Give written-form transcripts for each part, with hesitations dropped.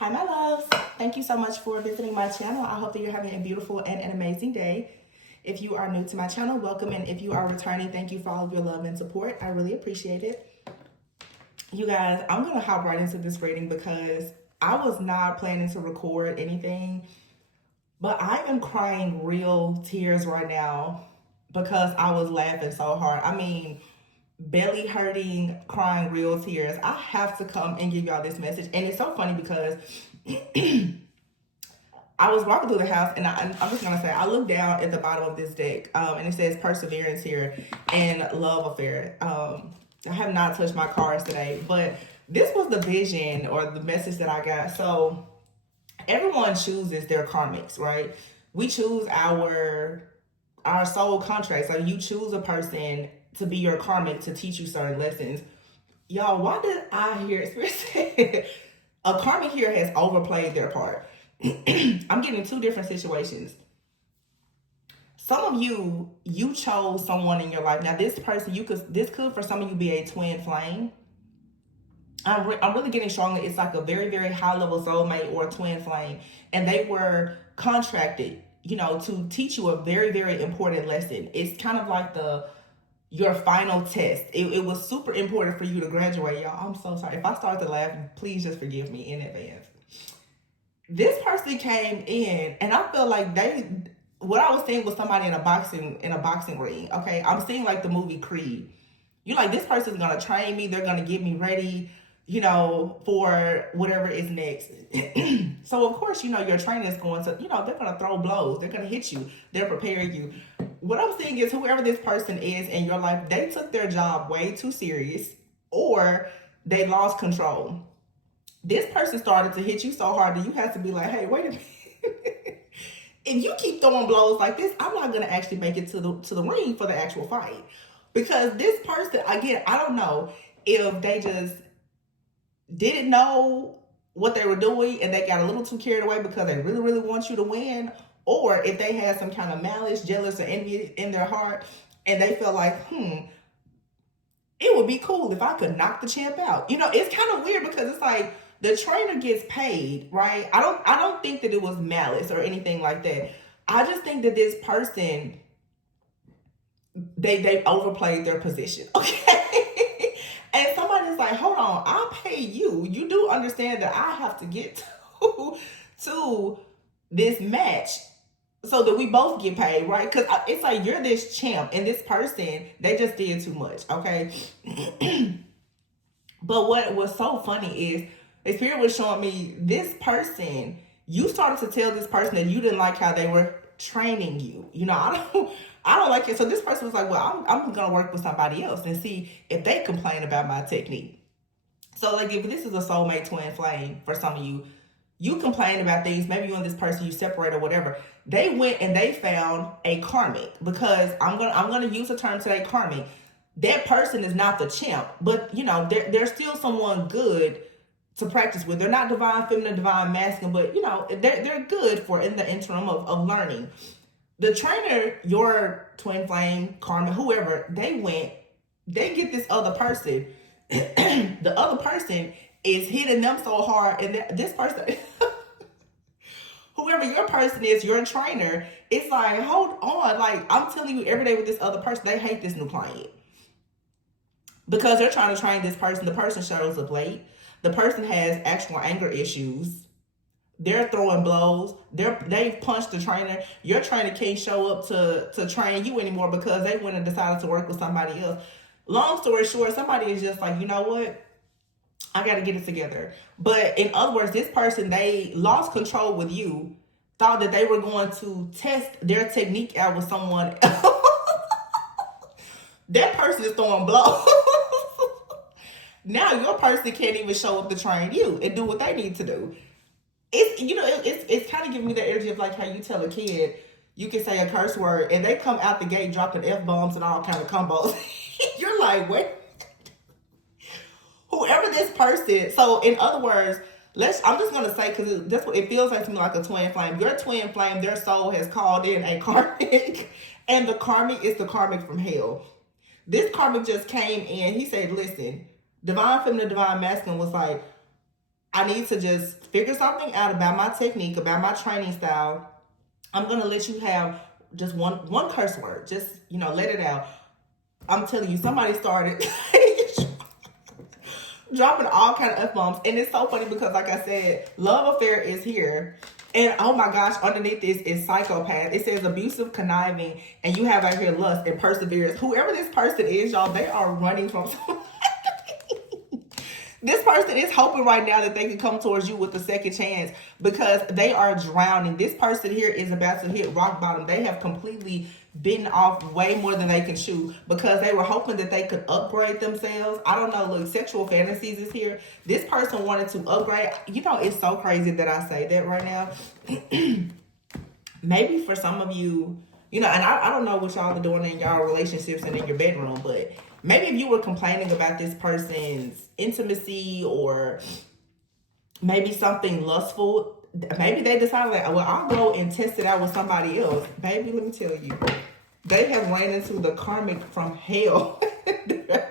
Hi, my loves. Thank you so much for visiting my channel. I hope that you're having a beautiful and an amazing day. If you are new to my channel, welcome. And if you are returning, thank you for all of your love and support. I really appreciate it. You guys, I'm going to hop right into this reading because I was not planning to record anything, but I am crying real tears right now because I was laughing so hard. I mean, belly hurting, crying real tears. I have to come and give y'all this message. And it's so funny because I was walking through the house and I'm just going to say, I looked down at the bottom of this deck and it says perseverance here and love affair. I have not touched my cards today, but this was the vision or the message that I got. So everyone chooses their karmics, right? We choose our soul contracts. Like you choose a person to be your karmic to teach you certain lessons. Y'all, why did I hear Spirit a karmic here has overplayed their part? I'm getting two different situations. Some of you chose someone in your life. Now this person, this could for some of you be a twin flame. I'm really getting strong that it's like a very, very high level soulmate or a twin flame. And they were contracted, to teach you a very, very important lesson. It's kind of like your final test. It was super important for you to graduate, y'all. I'm so sorry. If I start to laugh, please just forgive me in advance. This person came in and I feel like what I was seeing was somebody in a boxing ring. Okay. I'm seeing like the movie Creed. You're like, this person's going to train me. They're going to get me ready, for whatever is next. So of course, your trainer is going to, they're going to throw blows. They're going to hit you. They're preparing you. What I'm saying is whoever this person is in your life, they took their job way too serious or they lost control. This person started to hit you so hard that you had to be like, hey, wait a minute. If you keep throwing blows like this, I'm not going to actually make it to the ring for the actual fight. Because this person, again, I don't know if they just didn't know what they were doing and they got a little too carried away because they really, really want you to win, or if they had some kind of malice, jealous, or envy in their heart and they felt like, it would be cool if I could knock the champ out. It's kind of weird because it's like the trainer gets paid, right? I don't think that it was malice or anything like that. I just think that this person, they overplayed their position, okay? And somebody's like, hold on, I'll pay you. You do understand that I have to get to this match so that we both get paid, right? Because it's like you're this champ and this person, they just did too much, okay? But what was so funny is the spirit was showing me this person, you started to tell this person that you didn't like how they were training you. I don't like it. So this person was like, well, I'm going to work with somebody else and see if they complain about my technique. So like if this is a soulmate twin flame for some of you, you complain about things, maybe you and this person, you separate or whatever. They went and they found a karmic, because I'm gonna use the term today, karmic. That person is not the champ, but they're still someone good to practice with. They're not divine feminine, divine masculine, but they're good for in the interim of learning. The trainer, your twin flame, karma, whoever, they get this other person. The other person is hitting them so hard, and this person, whoever your person is, your trainer, it's like, hold on, like I'm telling you every day with this other person, they hate this new client because they're trying to train this person. The person shows up late. The person has actual anger issues. They're throwing blows. They've punched the trainer. Your trainer can't show up to train you anymore because they went and decided to work with somebody else. Long story short, somebody is just like, you know what? I got to get it together. But in other words, this person, they lost control with you, thought that they were going to test their technique out with someone else. That person is throwing blows. Now your person can't even show up to train you and do what they need to do. It's kind of giving me the energy of like how you tell a kid you can say a curse word and they come out the gate dropping F-bombs and all kind of combos. You're like, wait. Whoever this person, so in other words, I'm just going to say, because that's what it feels like to me, like a twin flame. Your twin flame, their soul has called in a karmic, and the karmic is the karmic from hell. This karmic just came in. He said, listen, divine feminine, divine masculine was like, I need to just figure something out about my technique, about my training style. I'm gonna let you have just one curse word. Just, let it out. I'm telling you, somebody started dropping all kind of F-bombs. And it's so funny because, like I said, love affair is here. And oh my gosh, underneath this is psychopath. It says abusive, conniving, and you have out here lust and perseverance. Whoever this person is, y'all, they are running from somebody. This person is hoping right now that they can come towards you with a second chance because they are drowning. This person here is about to hit rock bottom. They have completely bitten off way more than they can chew because they were hoping that they could upgrade themselves. I don't know, look, sexual fantasies is here. This person wanted to upgrade. It's so crazy that I say that right now. Maybe for some of you, and I don't know what y'all are doing in y'all relationships and in your bedroom, but maybe if you were complaining about this person's intimacy or maybe something lustful, maybe they decided, like, well, I'll go and test it out with somebody else. Baby, let me tell you, they have ran into the karmic from hell. This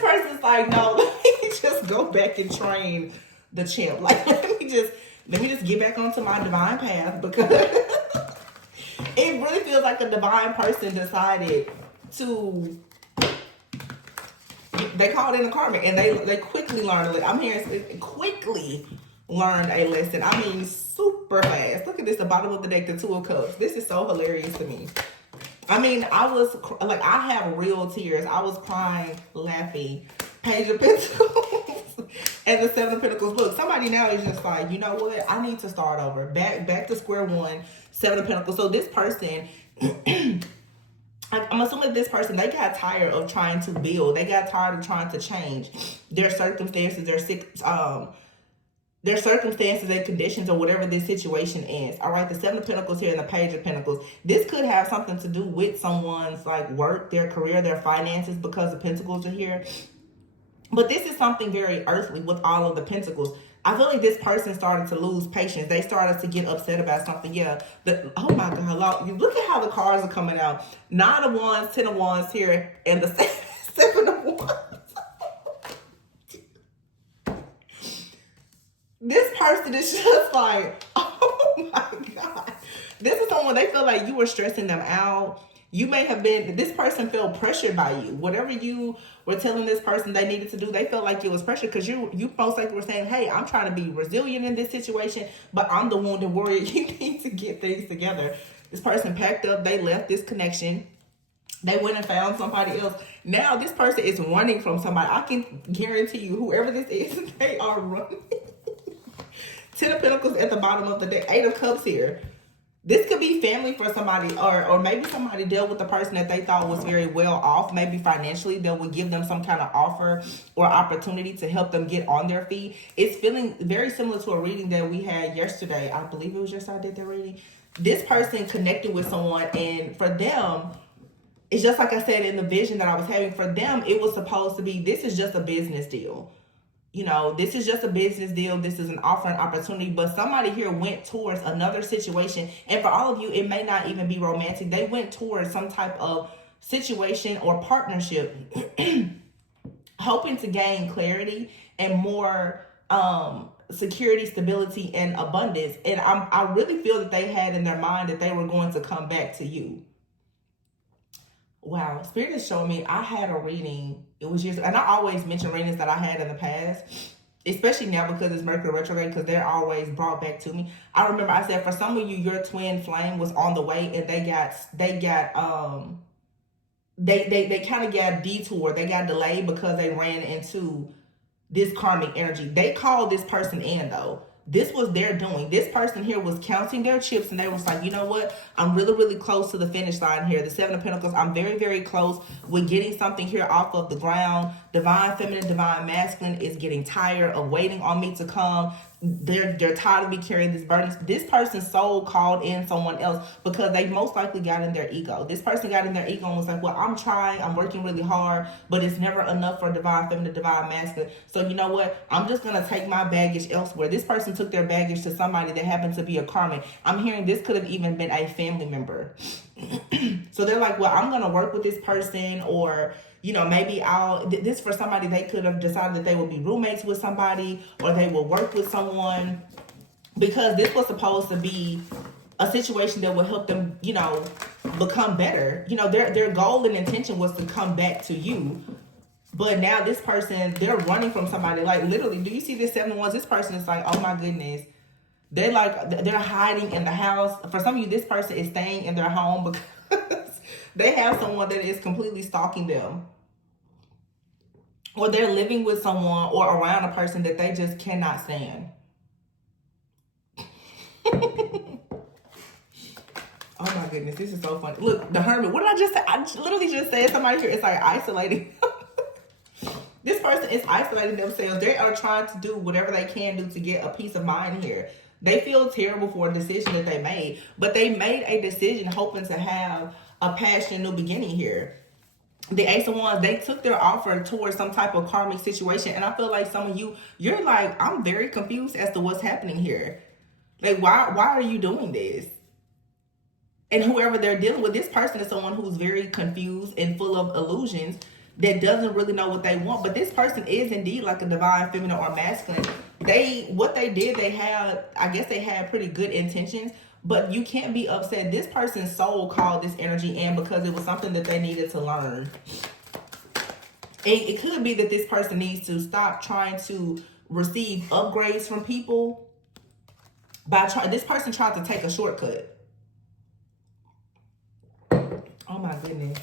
person's like, no, let me just go back and train the chimp. Like, let me just get back onto my divine path because it really feels like a divine person decided to, they called in a karmic and they quickly learned it. I'm hearing quickly learned a lesson. I mean, super fast. Look at this, the bottom of the deck, the Two of Cups. This is so hilarious to me. I mean, I was like, I have real tears. I was crying, laughing. Page of Pentacles and the Seven of Pentacles. Look, somebody now is just like, you know what? I need to start over. Back to square one. Seven of Pentacles. So this person, I'm assuming this person, they got tired of trying to build. They got tired of trying to change their circumstances, their circumstances and conditions or whatever this situation is. All right, the Seven of Pentacles here and the Page of Pentacles. This could have something to do with someone's like work, their career, their finances, because the Pentacles are here. But this is something very earthly with all of the Pentacles. I feel like this person started to lose patience. They started to get upset about something. Yeah. Oh my God. Look at how the cards are coming out. 9 of Wands, 10 of Wands here, and the 7 of Wands. This person is just like, oh my God. This is someone, they feel like you were stressing them out. You may have been, this person felt pressured by you. Whatever you were telling this person they needed to do, they felt like it was pressure because you most likely were saying, hey, I'm trying to be resilient in this situation, but I'm the wounded warrior. You need to get things together. This person packed up. They left this connection. They went and found somebody else. Now this person is running from somebody. I can guarantee you, whoever this is, they are running. 10 of Pentacles at the bottom of the deck. 8 of Cups here. This could be family for somebody, or maybe somebody dealt with a person that they thought was very well off, maybe financially, that would give them some kind of offer or opportunity to help them get on their feet. It's feeling very similar to a reading that we had yesterday. I believe it was yesterday I did that reading. This person connected with someone, and for them, it's just like I said in the vision that I was having, for them, it was supposed to be, this is just a business deal. This is just a business deal. This is an offer and opportunity. But somebody here went towards another situation. And for all of you, it may not even be romantic. They went towards some type of situation or partnership, hoping to gain clarity and more security, stability, and abundance. And I really feel that they had in their mind that they were going to come back to you. Wow, Spirit is showing me I had a reading. It was years, and I always mention readings that I had in the past, especially now because it's Mercury retrograde, because they're always brought back to me. I remember I said for some of you, your twin flame was on the way, and they kind of got detoured. They got delayed because they ran into this karmic energy. They called this person in though. This was their doing. This person here was counting their chips, and they was like, you know what? I'm really, really close to the finish line here. The 7 of Pentacles, I'm very, very close with getting something here off of the ground. Divine Feminine, Divine Masculine is getting tired of waiting on me to come. They're tired of me carrying this burden. This person's soul called in someone else because they most likely got in their ego. This person got in their ego and was like, well, I'm trying, I'm working really hard, but it's never enough for Divine Feminine, Divine Masculine. So you know what? I'm just going to take my baggage elsewhere. This person took their baggage to somebody that happened to be a karmic. I'm hearing this could have even been a family member. So they're like, well, I'm going to work with this person, or you know, maybe this for somebody, they could have decided that they would be roommates with somebody, or they will work with someone, because this was supposed to be a situation that would help them, you know, become better. You know, their goal and intention was to come back to you. But now this person, they're running from somebody. Like, literally, do you see this 7 of Wands? This person is like, oh my goodness. They're like, they're hiding in the house. For some of you, this person is staying in their home because they have someone that is completely stalking them. Or they're living with someone or around a person that they just cannot stand. Oh my goodness, this is so funny. Look, the Hermit. What did I just say? I literally just said somebody here is like isolating. This person is isolating themselves. They are trying to do whatever they can do to get a peace of mind here. They feel terrible for a decision that they made, but they made a decision hoping to have a passionate new beginning here. The Ace of Wands, they took their offer towards some type of karmic situation, and I feel like some of you, you're like, I'm very confused as to what's happening here. Like, why are you doing this? And whoever they're dealing with, this person is someone who's very confused and full of illusions, that doesn't really know what they want. But this person is indeed like a divine feminine or masculine. What they did, I guess they had pretty good intentions, but you can't be upset. This person's soul called this energy in because it was something that they needed to learn. It could be that this person needs to stop trying to receive upgrades from people. This person tried to take a shortcut. Oh my goodness.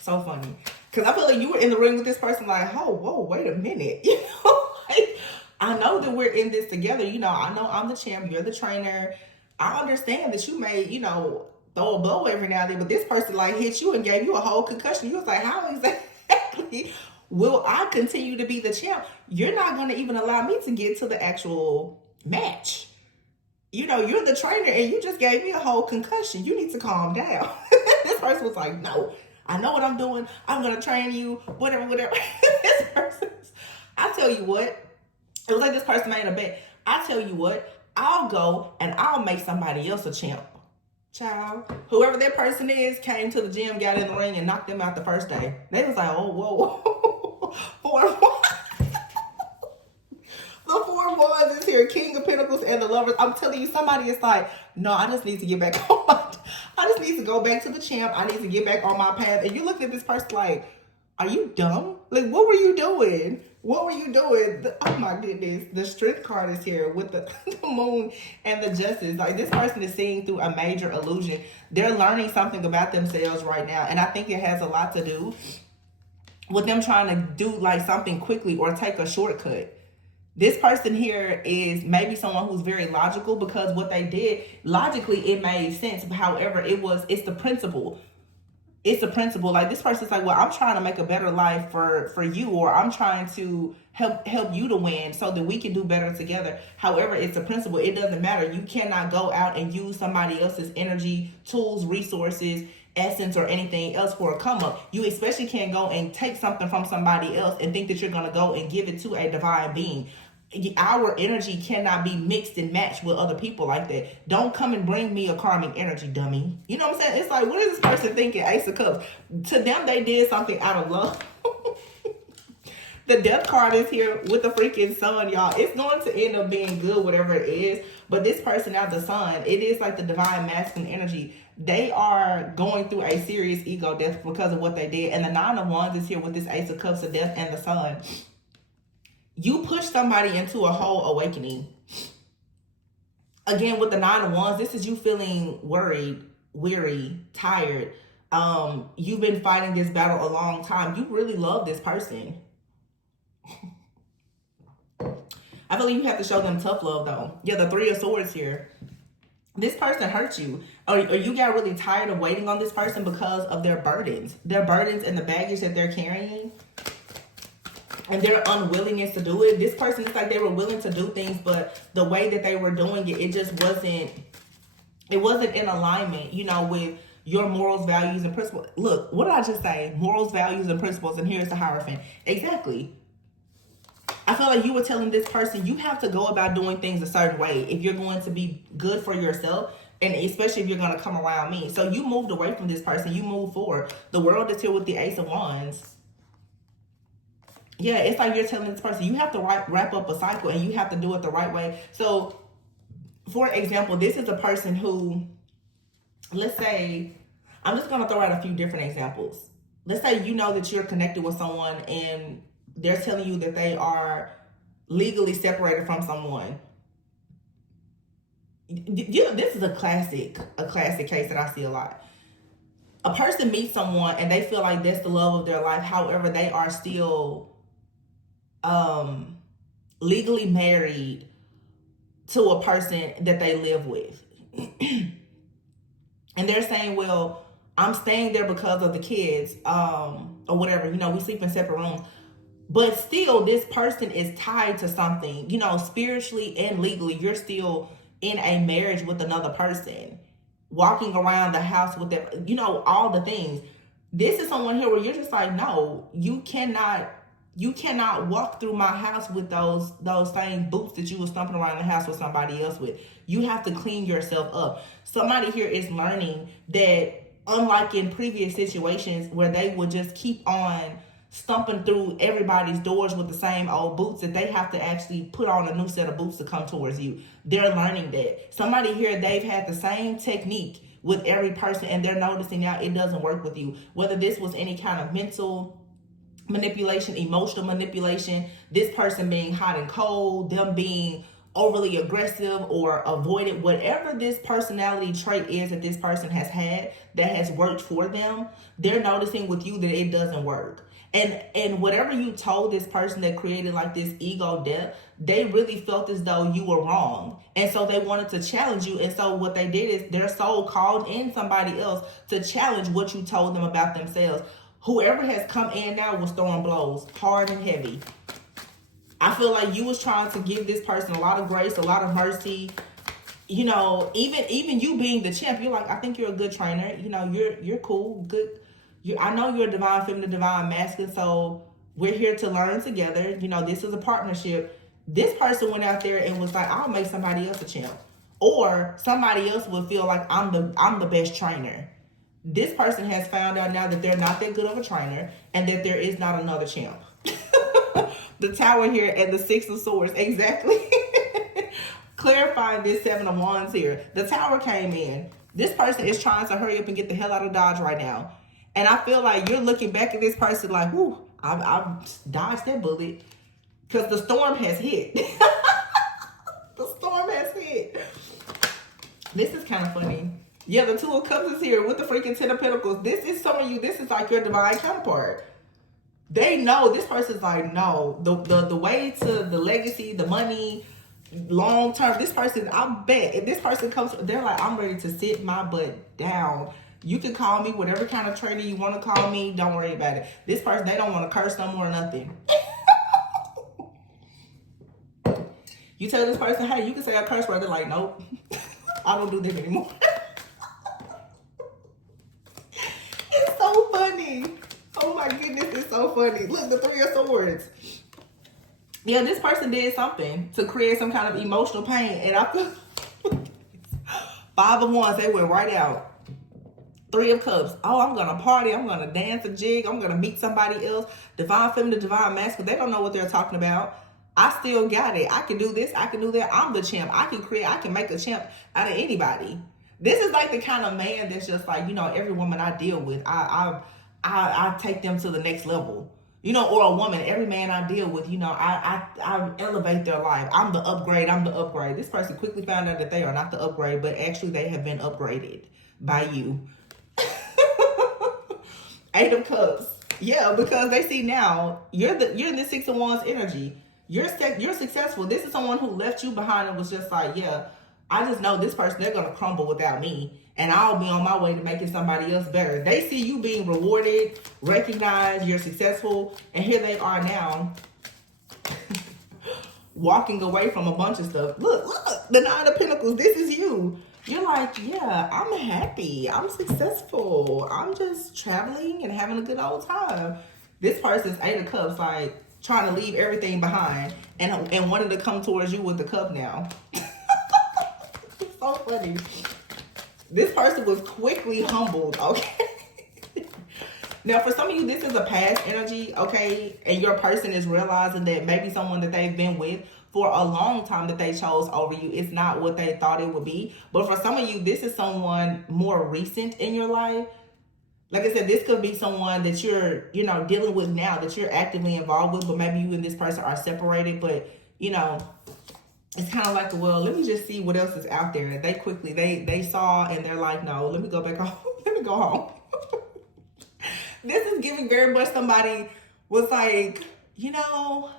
So funny. Because I feel like you were in the ring with this person like, oh, whoa, wait a minute. You know, like, I know that we're in this together. You know, I know I'm the champ, you're the trainer. I understand that you may, you know, throw a blow every now and then, but this person like hit you and gave you a whole concussion. You was like, how exactly will I continue to be the champ? You're not going to even allow me to get to the actual match. You know, you're the trainer and you just gave me a whole concussion. You need to calm down. This person was like, no, I know what I'm doing. I'm going to train you, whatever. This person, I tell you what, it was like this person made a bet. I tell you what, I'll go and I'll make somebody else a champ. Child, whoever that person is came to the gym, got in the ring, and knocked them out the first day. They was like, oh, whoa. 4 of Wands. The 4 of Wands is here, King of Pentacles and the Lovers. I'm telling you, somebody is like, no, I just need to get back on I just need to go back to the champ. I need to get back on my path. And you look at this person like, are you dumb? Like, what were you doing? What were you doing? Oh my goodness. The Strength card is here with the Moon and the Justice. Like, this person is seeing through a major illusion. They're learning something about themselves right now. And I think it has a lot to do with them trying to do like something quickly or take a shortcut. This person here is maybe someone who's very logical, because what they did, logically, it made sense. However, it's the principle. It's the principle. Like, this person's like, well, I'm trying to make a better life for you, or I'm trying to help you to win so that we can do better together. However, it's a principle. It doesn't matter. You cannot go out and use somebody else's energy, tools, resources, essence, or anything else for a come up. You especially can't go and take something from somebody else and think that you're going to go and give it to a divine being. Our energy cannot be mixed and matched with other people like that. Don't come and bring me a karmic energy, dummy. You know what I'm saying? It's like, what is this person thinking? Ace of Cups. To them, they did something out of love. The Death card is here with the freaking Sun, y'all. It's going to end up being good, whatever it is. But this person now, the Sun, it is like the divine masculine energy. They are going through a serious ego death because of what they did. And the 9 of Wands is here with this Ace of Cups of Death and the Sun. You push somebody into a whole awakening. Again, with the 9 of Wands, this is you feeling worried, weary, tired. You've been fighting this battle a long time. You really love this person. I feel like you have to show them tough love, though. Yeah, the 3 of Swords here. This person hurt you. Or you got really tired of waiting on this person because of their burdens. Their burdens and the baggage that they're carrying. And their unwillingness to do it. This person is like they were willing to do things, but the way that they were doing it, it just wasn't in alignment, you know, with your morals, values, and principles. Look, what did I just say? Morals, values, and principles, and here's the Hierophant. Exactly. I feel like you were telling this person, you have to go about doing things a certain way if you're going to be good for yourself. And especially if you're going to come around me. So you moved away from this person. You moved forward. The world is here with the Ace of Wands. Yeah, it's like you're telling this person, you have to wrap up a cycle and you have to do it the right way. So, for example, this is a person who, let's say, I'm just going to throw out a few different examples. Let's say you know that you're connected with someone and they're telling you that they are legally separated from someone. This is a classic case that I see a lot. A person meets someone and they feel like that's the love of their life. However, they are still legally married to a person that they live with. And they're saying, well, I'm staying there because of the kids, or whatever, we sleep in separate rooms. But still, this person is tied to something, spiritually and legally. You're still in a marriage with another person, walking around the house with them, all the things. This is someone here where you're just like, no, you cannot walk through my house with those same boots that you were stomping around the house with somebody else with. You have to clean yourself up. Somebody here is learning that, unlike in previous situations where they would just keep on stumping through everybody's doors with the same old boots, that they have to actually put on a new set of boots to come towards you. They're learning that. Somebody here, they've had the same technique with every person and they're noticing now it doesn't work with you. Whether this was any kind of mental manipulation, emotional manipulation, this person being hot and cold, them being overly aggressive or avoidant, whatever this personality trait is that this person has had that has worked for them, they're noticing with you that it doesn't work. And whatever you told this person that created like this ego death, they really felt as though you were wrong. And so they wanted to challenge you. And so what they did is their soul called in somebody else to challenge what you told them about themselves. Whoever has come in now was throwing blows hard and heavy. I feel like you was trying to give this person a lot of grace, a lot of mercy. Even you being the champ, you're like, I think you're a good trainer. You're cool, good. I know you're a divine feminine, divine masculine, so we're here to learn together. This is a partnership. This person went out there and was like, I'll make somebody else a champ. Or somebody else would feel like I'm the best trainer. This person has found out now that they're not that good of a trainer and that there is not another champ. The Tower here and the Six of Swords, exactly. Clarifying this Seven of Wands here. The Tower came in. This person is trying to hurry up and get the hell out of Dodge right now. And I feel like you're looking back at this person like, whoo, I've dodged that bullet. Because the storm has hit. The storm has hit. This is kind of funny. Yeah, the Two of Cups is here with the freaking Ten of Pentacles. This is some of you, this is like your divine counterpart. They know, this person's like, no, the way to the legacy, the money, long term, this person, I bet if this person comes, they're like, I'm ready to sit my butt down. You can call me whatever kind of trainer you want to call me. Don't worry about it. This person, they don't want to curse no more or nothing. You tell this person, hey, you can say a curse word. They're like, nope, I don't do that anymore. It's so funny. Oh my goodness, it's so funny. Look, the Three of Swords. Yeah, this person did something to create some kind of emotional pain. And I feel Five of Wands, they went right out. Three of Cups. Oh, I'm going to party. I'm going to dance a jig. I'm going to meet somebody else. Divine feminine, divine masculine. They don't know what they're talking about. I still got it. I can do this. I can do that. I'm the champ. I can make a champ out of anybody. This is like the kind of man that's just like, every woman I deal with, I take them to the next level. Or a woman, every man I deal with, I elevate their life. I'm the upgrade. This person quickly found out that they are not the upgrade, but actually they have been upgraded by you. Eight of Cups. Yeah, because they see now you're in the Six of Wands energy. You're successful. This is someone who left you behind and was just like, yeah, I just know this person, they're going to crumble without me. And I'll be on my way to making somebody else better. They see you being rewarded, recognized, you're successful. And here they are now walking away from a bunch of stuff. Look, the Nine of Pentacles, this is you. You're like, yeah, I'm happy. I'm successful. I'm just traveling and having a good old time. This person's Eight of Cups, like trying to leave everything behind and wanting to come towards you with the cup now. It's so funny. This person was quickly humbled, okay? Now, for some of you, this is a past energy, okay? And your person is realizing that maybe someone that they've been with for a long time that they chose over you is not what they thought it would be. But for some of you, this is someone more recent in your life. Like I said, this could be someone that you're, you know, dealing with now, that you're actively involved with, but maybe you and this person are separated. But, you know, it's kind of like, well, let me just see what else is out there. They quickly, they saw and they're like, no, let me go back home. Let me go home. This is giving very much somebody was like, you know,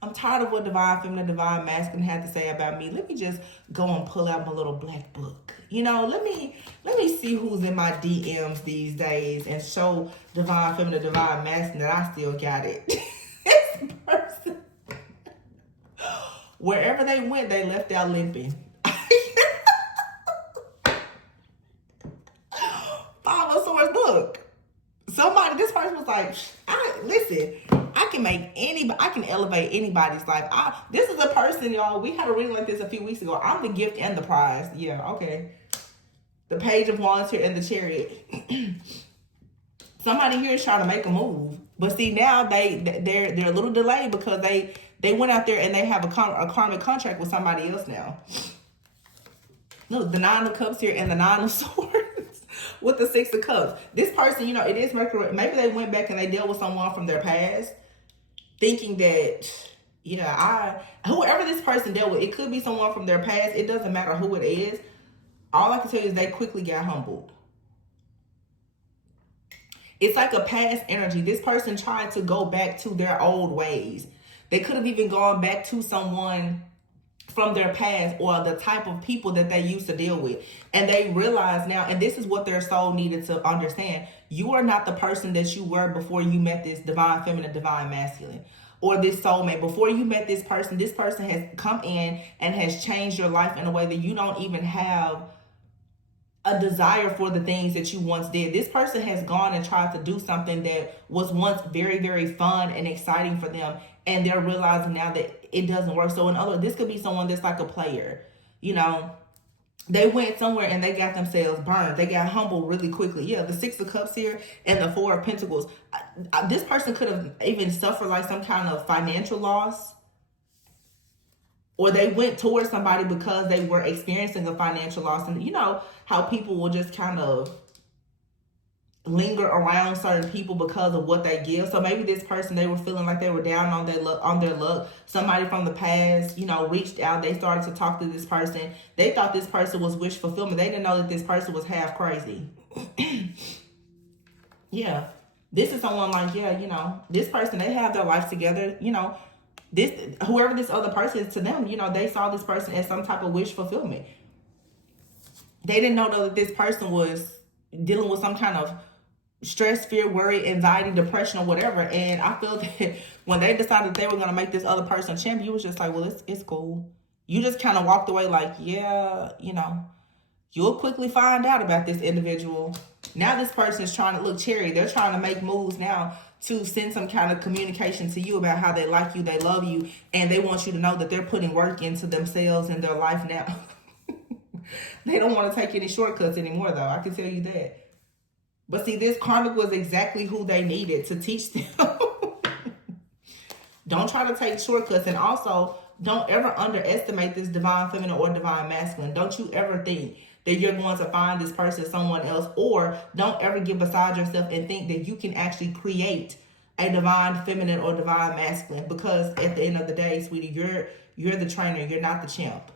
I'm tired of what divine feminine, divine masculine had to say about me. Let me just go and pull out my little black book. You know, let me see who's in my DMs these days and show divine feminine, divine masculine that I still got it. This person, wherever they went, they left out limping. Five of Swords, look. Somebody, this person was like, listen, I can elevate anybody's life. This is a person, y'all. We had a reading like this a few weeks ago. I'm the gift and the prize. Yeah, okay. The Page of Wands here and the Chariot. Somebody here is trying to make a move. But see, now they're a little delayed because they went out there and they have a karmic contract with somebody else now. Look, the Nine of Cups here and the Nine of Swords. With the Six of Cups. This person, you know, it is Mercury. Maybe they went back and they dealt with someone from their past, thinking that, yeah, whoever this person dealt with, it could be someone from their past. It doesn't matter who it is. All I can tell you is they quickly got humbled. It's like a past energy. This person tried to go back to their old ways. They could have even gone back to someone from their past or the type of people that they used to deal with. And they realize now, and this is what their soul needed to understand, you are not the person that you were before you met this divine feminine, divine masculine, or this soulmate. Before you met this person has come in and has changed your life in a way that you don't even have a desire for the things that you once did. This person has gone and tried to do something that was once very, very fun and exciting for them. And they're realizing now that it doesn't work. So in other words, this could be someone that's like a player. You know, they went somewhere and they got themselves burned. They got humbled really quickly. Yeah, the Six of Cups here and the Four of Pentacles. This person could have even suffered like some kind of financial loss. Or they went towards somebody because they were experiencing a financial loss. And you know how people will just kind of linger around certain people because of what they give. So maybe this person, they were feeling like they were down on their luck. Somebody from the past, you know, reached out. They started to talk to this person. They thought this person was wish fulfillment. They didn't know that this person was half crazy. Yeah. This is someone like, yeah, you know, this person, they have their life together, you know. Whoever this other person is to them, you know, they saw this person as some type of wish fulfillment. They didn't know though that this person was dealing with some kind of stress, fear, worry, anxiety, depression, or whatever. And I feel that when they decided they were going to make this other person champion, you was just like, well, it's cool. You just kind of walked away like, yeah, you know, you'll quickly find out about this individual. Now this person is trying to look cherry. They're trying to make moves now to send some kind of communication to you about how they like you, they love you, and they want you to know that they're putting work into themselves and their life now. They don't want to take any shortcuts anymore, though. I can tell you that. But see, this karmic was exactly who they needed to teach them. Don't try to take shortcuts. And also, don't ever underestimate this divine feminine or divine masculine. Don't you ever think that you're going to find this person someone else, or don't ever get beside yourself and think that you can actually create a divine feminine or divine masculine, because at the end of the day, sweetie, you're the trainer, you're not the champ.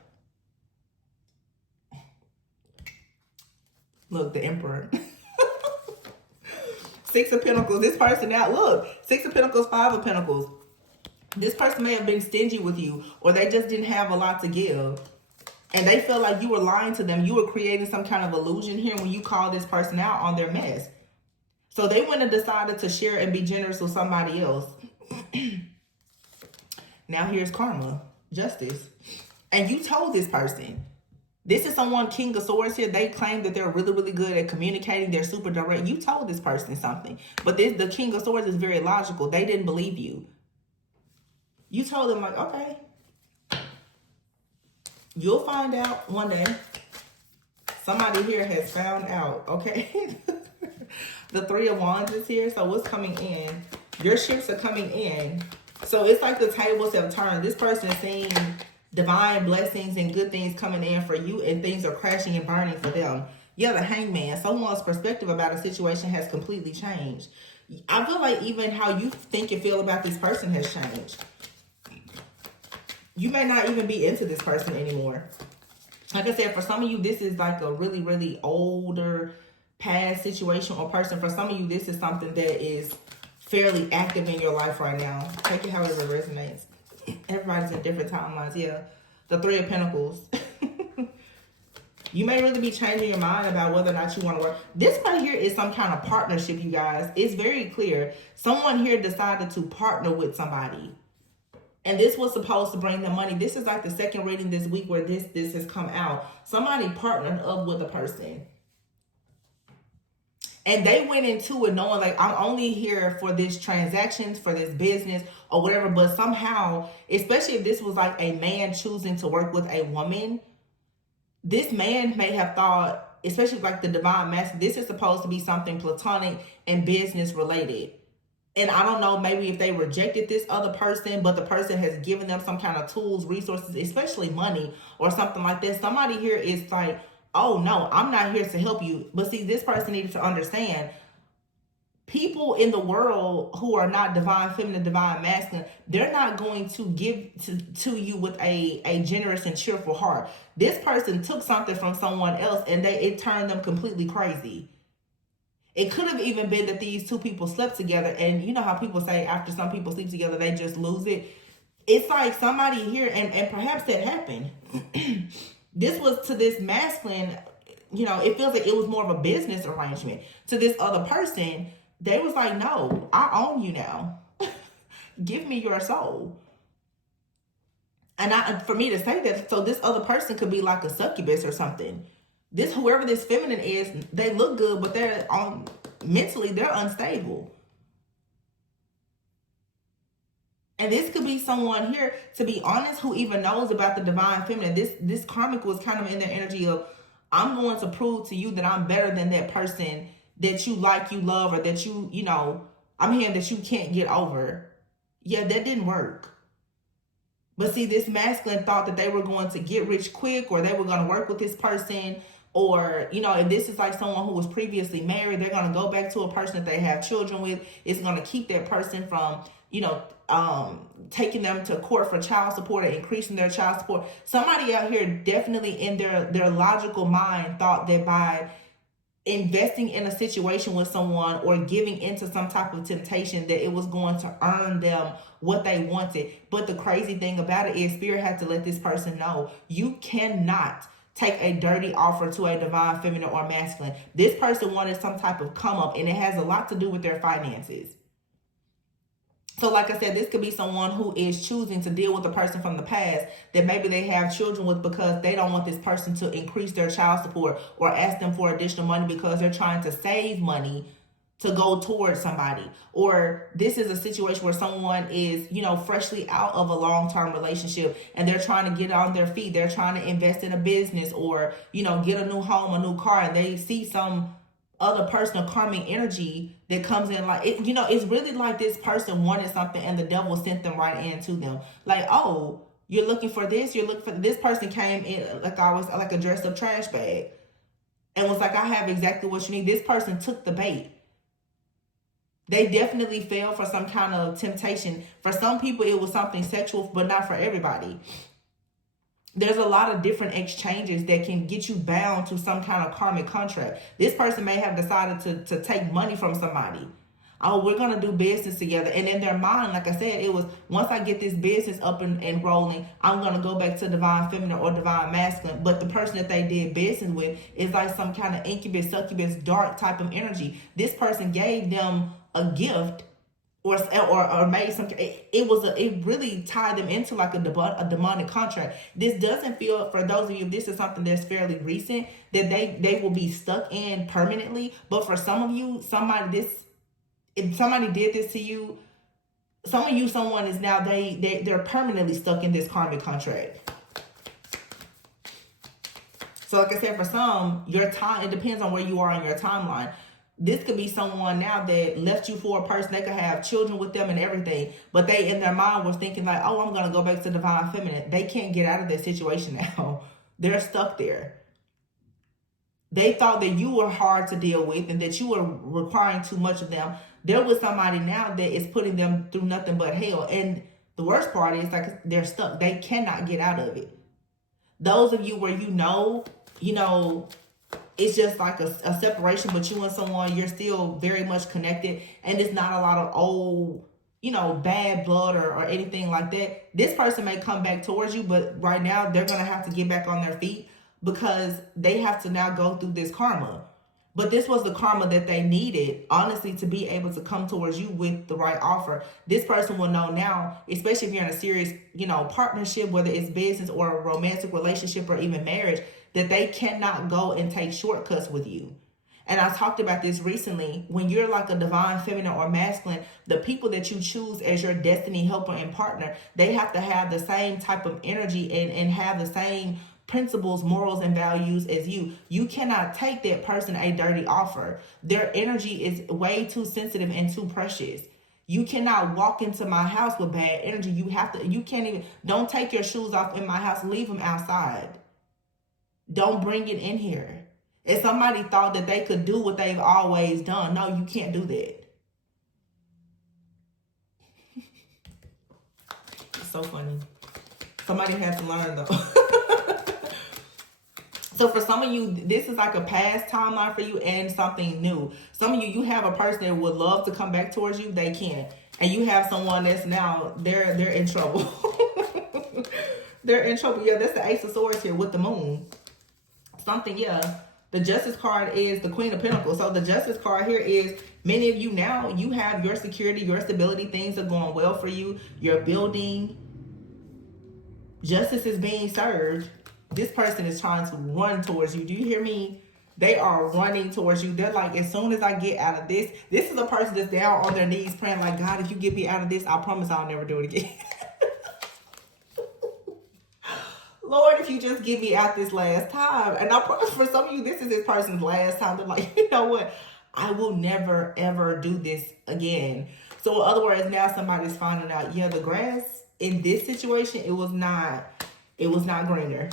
Look, the Emperor. Six of Pentacles. This person now, look, Six of Pentacles, Five of Pentacles. This person may have been stingy with you, or they just didn't have a lot to give. And they felt like you were lying to them. You were creating some kind of illusion here when you call this person out on their mess. So they went and decided to share and be generous with somebody else. Now here's karma, justice. And you told this person. This is someone, King of Swords here. They claim that they're really, really good at communicating. They're super direct. You told this person something. But the King of Swords is very logical. They didn't believe you. You told them like, okay, you'll find out one day. Somebody here has found out, okay? The Three of Wands is here. So what's coming in? Your ships are coming in. So it's like the tables have turned. This person is seeing divine blessings and good things coming in for you, and things are crashing and burning for them. Yeah, the Hangman. Someone's perspective about a situation has completely changed. I feel like even how you think and feel about this person has changed. You may not even be into this person anymore. Like I said, for some of you, this is like a really, really older past situation or person. For some of you, this is something that is fairly active in your life right now. Take it however it resonates. Everybody's in different timelines. Yeah, the Three of Pentacles. You may really be changing your mind about whether or not you want to work. This right here is some kind of partnership, you guys. It's very clear. Someone here decided to partner with somebody. And this was supposed to bring them money. This is like the second reading this week where this has come out. Somebody partnered up with a person. And they went into it knowing, like, I'm only here for this transactions, for this business or whatever. But somehow, especially if this was like a man choosing to work with a woman, this man may have thought, especially like the divine master, this is supposed to be something platonic and business related. And I don't know, maybe if they rejected this other person, but the person has given them some kind of tools, resources, especially money or something like this. Somebody here is like, oh no, I'm not here to help you. But see, this person needed to understand, people in the world who are not divine feminine, divine masculine, they're not going to give to you with a generous and cheerful heart. This person took something from someone else and it turned them completely crazy. It could have even been that these two people slept together, and you know how people say after some people sleep together, they just lose it. It's like somebody here, and perhaps that happened. This was to this masculine, you know, it feels like it was more of a business arrangement. To this other person, they was like, no, I own you now. Give me your soul. And for me to say that, so this other person could be like a succubus or something. This, whoever this feminine is, they look good, but they're mentally, they're unstable. And this could be someone here, to be honest, who even knows about the divine feminine. This karmic was kind of in the energy of, I'm going to prove to you that I'm better than that person that you like, you love, or that you know, I'm hearing that you can't get over. Yeah, that didn't work. But see, this masculine thought that they were going to get rich quick, or they were going to work with this person. Or, you know, if this is like someone who was previously married, they're going to go back to a person that they have children with. It's going to keep that person from, you know, taking them to court for child support or increasing their child support. Somebody out here definitely in their logical mind thought that by investing in a situation with someone or giving into some type of temptation, that it was going to earn them what they wanted. But the crazy thing about it is, Spirit had to let this person know, you cannot take a dirty offer to a divine feminine or masculine. This person wanted some type of come up, and it has a lot to do with their finances. So like I said, this could be someone who is choosing to deal with a person from the past that maybe they have children with, because they don't want this person to increase their child support or ask them for additional money because they're trying to save money to go towards somebody. Or this is a situation where someone is, you know, freshly out of a long-term relationship and they're trying to get on their feet. They're trying to invest in a business or, you know, get a new home, a new car, and they see some other person of karmic energy that comes in like it, you know, it's really like this person wanted something and the devil sent them right into them. Like, oh, you're looking for this, you're looking for this. Person came in like I was like a dressed up trash bag and was like, I have exactly what you need. This person took the bait. They definitely fell for some kind of temptation. For some people, it was something sexual, but not for everybody. There's a lot of different exchanges that can get you bound to some kind of karmic contract. This person may have decided to take money from somebody. Oh, we're going to do business together. And in their mind, like I said, it was, once I get this business up and rolling, I'm going to go back to divine feminine or divine masculine. But the person that they did business with is like some kind of incubus, succubus, dark type of energy. This person gave them a gift or made some, it really tied them into like a demonic contract. This doesn't feel, for those of you, this is something that's fairly recent, that they will be stuck in permanently. But for some of you, if somebody did this to you, some of you, someone is now, they're permanently stuck in this karmic contract. So like I said, for some, your time, it depends on where you are in your timeline. This could be someone now that left you for a person. They could have children with them and everything, but they in their mind was thinking like, oh, I'm gonna go back to divine feminine. They can't get out of that situation now. They're stuck there. They thought that you were hard to deal with and that you were requiring too much of them. They're with somebody now that is putting them through nothing but hell. And the worst part is like they're stuck. They cannot get out of it. Those of you where you know, it's just like a separation, but you and someone, you're still very much connected, and it's not a lot of old, bad blood or anything like that. This person may come back towards you, but right now they're going to have to get back on their feet because they have to now go through this karma. But this was the karma that they needed, honestly, to be able to come towards you with the right offer. This person will know now, especially if you're in a serious, partnership, whether it's business or a romantic relationship or even marriage, that they cannot go and take shortcuts with you. And I talked about this recently. When you're like a divine feminine or masculine, the people that you choose as your destiny helper and partner, they have to have the same type of energy and have the same principles, morals, and values as you. You cannot take that person a dirty offer. Their energy is way too sensitive and too precious. You cannot walk into my house with bad energy. Don't take your shoes off in my house, leave them outside. Don't bring it in here. If somebody thought that they could do what they've always done, no, you can't do that. It's so funny. Somebody has to learn though. So for some of you, this is like a past timeline for you and something new. Some of you have a person that would love to come back towards you. They can't. And you have someone that's now, they're in trouble. They're in trouble. Yeah, that's the Ace of Swords here with the moon. The Justice card is the Queen of Pentacles. So the Justice card here is many of you now, you have your security, your stability. Things are going well for you. You're building. Justice is being served. This person is trying to run towards you. Do you hear me? They are running towards you. They're like, as soon as I get out of this is a person that's down on their knees praying like, God, if you get me out of this, I promise I'll never do it again. Lord, if you just get me out this last time. And I promise for some of you, this is this person's last time. They're like, you know what? I will never, ever do this again. So in other words, now somebody's finding out, yeah, the grass in this situation, it was not greener.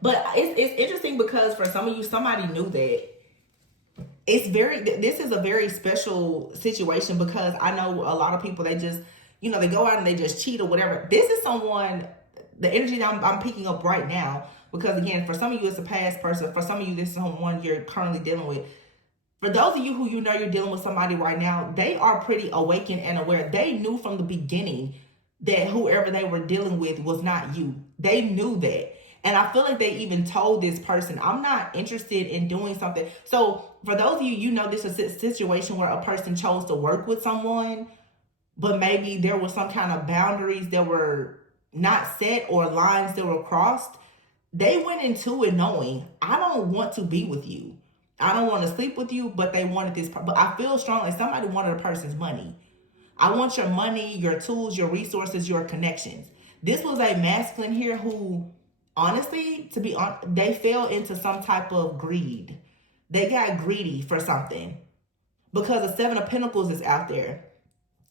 But it's interesting because for some of you, somebody knew that. This is a very special situation because I know a lot of people, they just, they go out and they just cheat or whatever. This is someone, the energy that I'm picking up right now, because again, for some of you, it's a past person. For some of you, this is someone you're currently dealing with. For those of you who you're dealing with somebody right now, they are pretty awakened and aware. They knew from the beginning that whoever they were dealing with was not you. They knew that. And I feel like they even told this person, I'm not interested in doing something. So for those of you, this is a situation where a person chose to work with someone, but maybe there was some kind of boundaries that were not set or lines that were crossed. They went into it knowing, I don't want to be with you. I don't want to sleep with you, but they wanted this. But I feel strongly somebody wanted a person's money. I want your money, your tools, your resources, your connections. This was a masculine here who, honestly, to be honest, they fell into some type of greed. They got greedy for something because the Seven of Pentacles is out there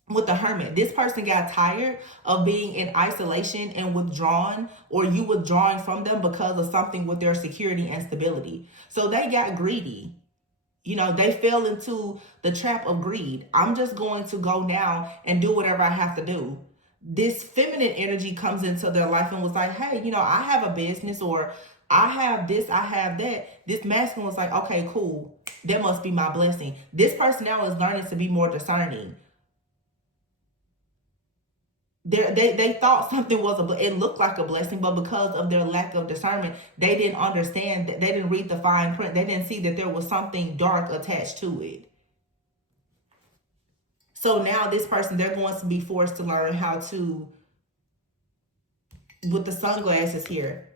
with the Hermit. This person got tired of being in isolation and withdrawn, or you withdrawing from them because of something with their security and stability. So they got greedy. They fell into the trap of greed. I'm just going to go now and do whatever I have to do. This feminine energy comes into their life and was like, hey, I have a business, or I have this, I have that. This masculine was like, okay, cool. That must be my blessing. This person now is learning to be more discerning. They thought something it looked like a blessing, but because of their lack of discernment, they didn't understand that. They didn't read the fine print. They didn't see that there was something dark attached to it. So now this person, they're going to be forced to learn how to, with the sunglasses here,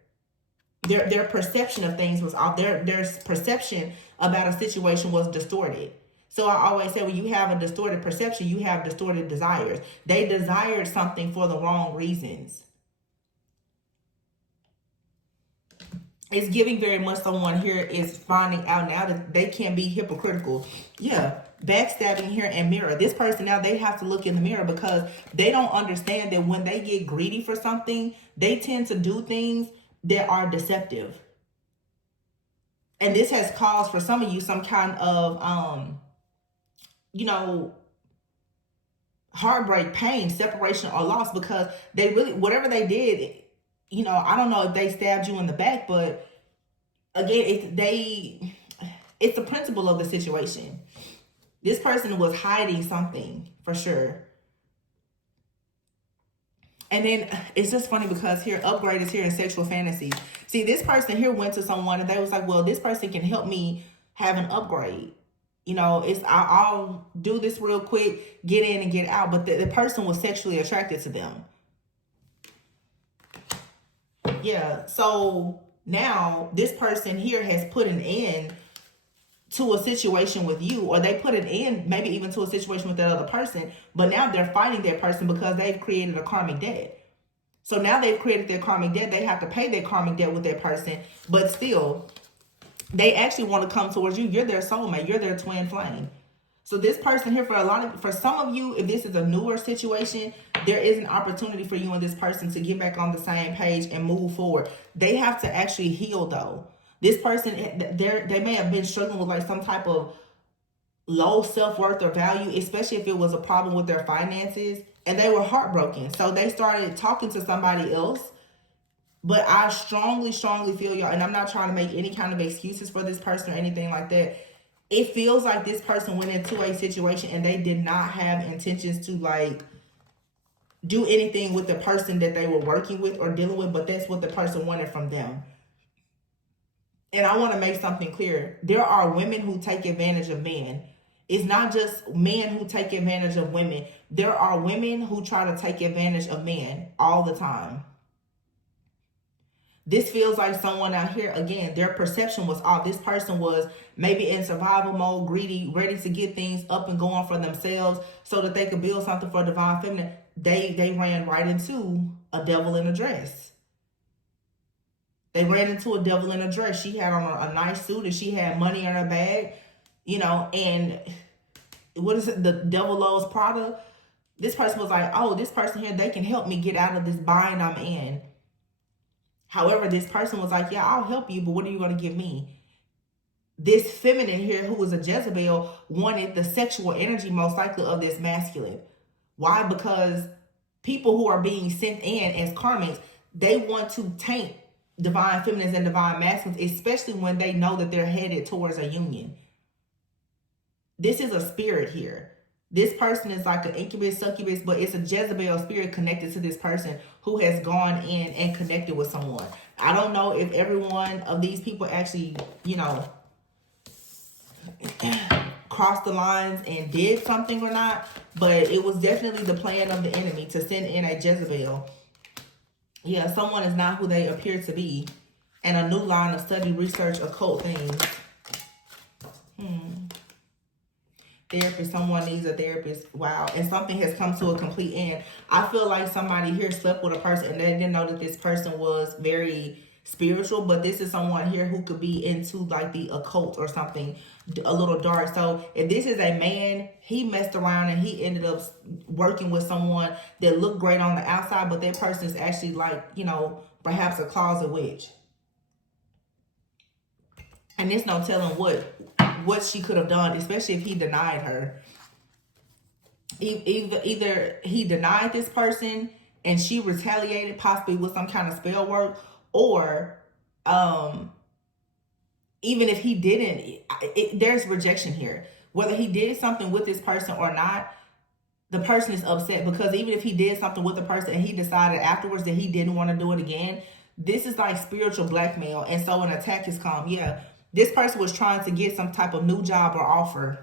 their perception of things was off. Their perception about a situation was distorted. So I always say, when you have a distorted perception, you have distorted desires. They desired something for the wrong reasons. It's giving very much someone here is finding out now that they can be hypocritical. Yeah, backstabbing here and mirror. This person now, they have to look in the mirror because they don't understand that when they get greedy for something, they tend to do things that are deceptive. And this has caused for some of you some kind of, you know, heartbreak, pain, separation, or loss, because they really, whatever they did, you know, I don't know if they stabbed you in the back, but again, it's the principle of the situation. This person was hiding something for sure. And then it's just funny because here, upgrade is here in sexual fantasies. See, this person here went to someone and they was like, well, this person can help me have an upgrade. You know, I'll do this real quick, get in and get out. But the person was sexually attracted to them. Yeah, so now this person here has put an end to a situation with you, or they put an end maybe even to a situation with that other person, but now they're fighting that person because they've created a karmic debt. So now they've created their karmic debt. They have to pay their karmic debt with that person, but still, they actually want to come towards you. You're their soulmate. You're their twin flame. So this person here, for some of you, if this is a newer situation, there is an opportunity for you and this person to get back on the same page and move forward. They have to actually heal though. This person, they may have been struggling with like some type of low self-worth or value, especially if it was a problem with their finances, and they were heartbroken. So they started talking to somebody else. But I strongly feel y'all, and I'm not trying to make any kind of excuses for this person or anything like that. It feels like this person went into a situation and they did not have intentions to like do anything with the person that they were working with or dealing with, but that's what the person wanted from them. And I want to make something clear. There are women who take advantage of men. It's not just men who take advantage of women. There are women who try to take advantage of men all the time. This feels like someone out here, again, their perception was off. This person was maybe in survival mode, greedy, ready to get things up and going for themselves so that they could build something for divine feminine. They ran right into a devil in a dress. They ran into a devil in a dress. She had on a nice suit and she had money in her bag, you know, and what is it? The devil loves Prada. This person was like, oh, this person here, they can help me get out of this bind I'm in. However, this person was like, yeah, I'll help you, but what are you going to give me? This feminine here, who was a Jezebel, wanted the sexual energy most likely of this masculine. Why? Because people who are being sent in as karmics, they want to taint divine feminines and divine masculines, especially when they know that they're headed towards a union. This is a spirit here. This person is like an incubus, succubus, but it's a Jezebel spirit connected to this person who has gone in and connected with someone. I don't know if every one of these people actually, you know, crossed the lines and did something or not, but it was definitely the plan of the enemy to send in a Jezebel. Yeah, someone is not who they appear to be. And a new line of study, research, occult things. Therapist, someone needs a therapist. Wow. And something has come to a complete end. I feel like somebody here slept with a person and they didn't know that this person was very spiritual, but this is someone here who could be into like the occult or something a little dark. So if this is a man, he messed around and he ended up working with someone that looked great on the outside, but that person is actually like, you know, perhaps a closet witch. And there's no telling what she could have done, especially if he denied her. Either he denied this person and she retaliated possibly with some kind of spell work, or even if he didn't, there's rejection here. Whether he did something with this person or not, the person is upset, because even if he did something with the person and he decided afterwards that he didn't want to do it again, this is like spiritual blackmail. And so an attack has come. Yeah, this person was trying to get some type of new job or offer.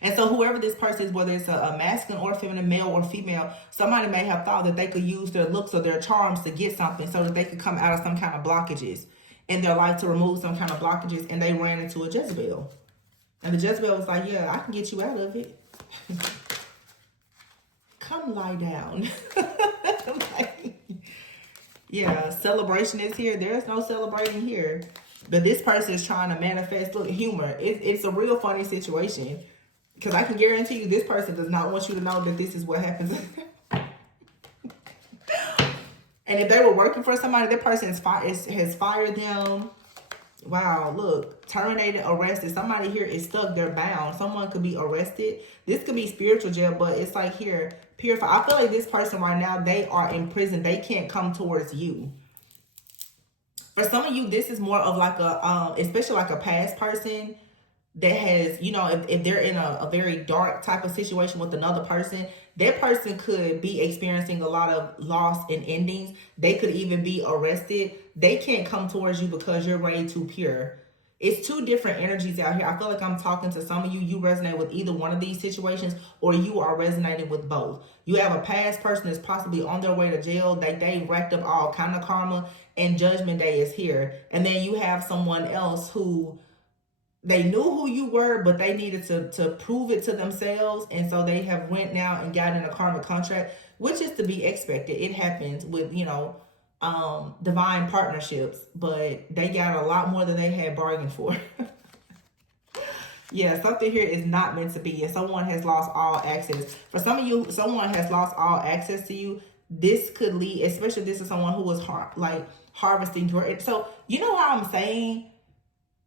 And so whoever this person is, whether it's a masculine or feminine, male or female, somebody may have thought that they could use their looks or their charms to get something so that they could come out of some kind of blockages in their life, to remove some kind of blockages, and they ran into a Jezebel. And the Jezebel was like, yeah, I can get you out of it. Come lie down. Like, Yeah, celebration is here. There's no celebrating here. But this person is trying to manifest, look, humor. It's a real funny situation. Because I can guarantee you this person does not want you to know that this is what happens. And if they were working for somebody, that person has fired them. Wow, look, terminated, arrested. Somebody here is stuck. They're bound. Someone could be arrested. This could be spiritual jail, but it's like here, purify. I feel like this person right now, they are in prison. They can't come towards you. For some of you, this is more of like a, especially like a past person that has, you know, if they're in a very dark type of situation with another person, that person could be experiencing a lot of loss and endings. They could even be arrested. They can't come towards you because you're way too pure. It's two different energies out here. I feel like I'm talking to some of you. You resonate with either one of these situations, or you are resonating with both. You have a past person that's possibly on their way to jail. They racked up all kind of karma, and judgment day is here. And then you have someone else who, they knew who you were, but they needed to prove it to themselves. And so they have went now and got in a karmic contract, which is to be expected. It happens with, you know, divine partnerships, but they got a lot more than they had bargained for. Yeah, something here is not meant to be, and someone has lost all access. For some of you, someone has lost all access to you. This could lead, especially if this is someone who was harvesting your. So you know how I'm saying,